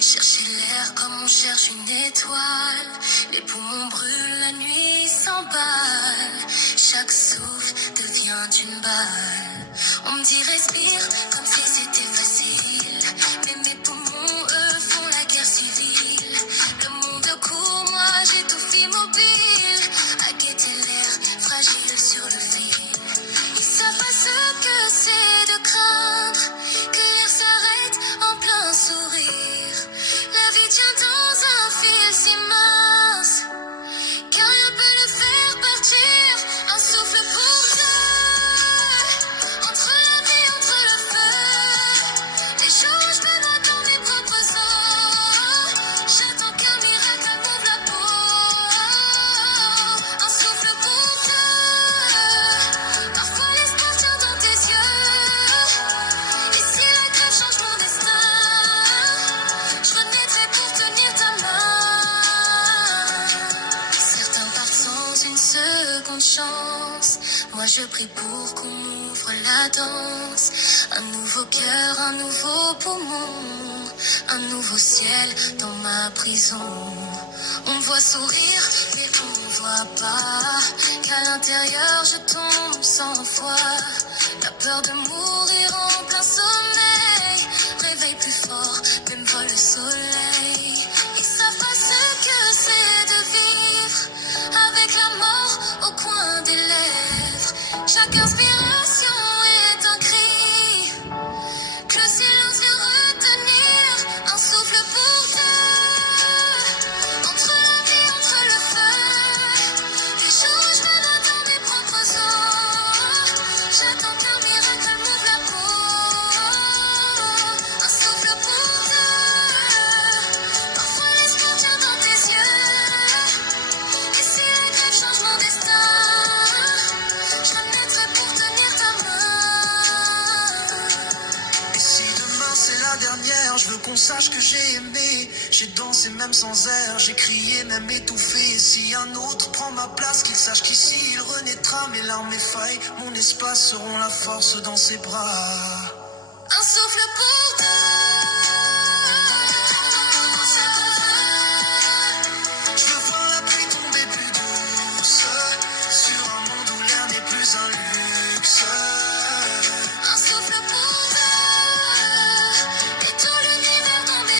Chercher l'air comme on cherche une étoile. Les poumons brûlent, la nuit s'emballe. Chaque souffle devient une balle. On me dit respire comme si c'était facile. Mais mes poumons, eux, font la guerre civile. Le monde court, moi j'étouffe immobile. À guetter l'air fragile sur le fil. Ils savent pas ce que c'est de craindre que l'air s'arrête en plein sourire. La vie tient dans un fil si mince qu'un rien peut le faire partir. Un souffle pour deux. Entre la vie, entre le feu. Les jours où je me noie dans mes propres eaux. J'attends qu'un miracle m'ouvre la peau. Un souffle pour deux. Parfois l'espoir tient dans tes yeux. Et si la grève change mon destin, je renaîtrai pour tenir ta main. Certains partent sans une seconde chance. Moi je prie pour qu'on m'ouvre la danse. Un nouveau cœur, un nouveau poumon. Un nouveau ciel dans ma prison. On me voit sourire, mais on ne voit pas qu'à l'intérieur je tombe sans foi. La peur de mourir en plein sommeil réveille plus fort, même vole le soleil. Ils savent pas ce que c'est de vivre avec la mort au coin des lèvres. Chaque inspiration est un cri que le silence vient retenir. Un souffle pour deux. Entre la vie, entre le feu. Les jours où je me noie dans mes propres eaux. J'attends qu'un miracle m'ouvre la peau. Un souffle pour deux. Parfois l'espoir tient dans tes yeux. Et si la grève change mon destin, je renaîtrai pour tenir ta main. Et si demain c'est la dernière, je veux qu'on sache que j'ai aimé. J'ai dansé même sans air, j'ai crié même étouffé. Et si un autre prend ma place, qu'il sache qu'ici il renaîtra. Mes larmes, mes failles, mon espace seront la force dans ses bras. Un souffle pour deux.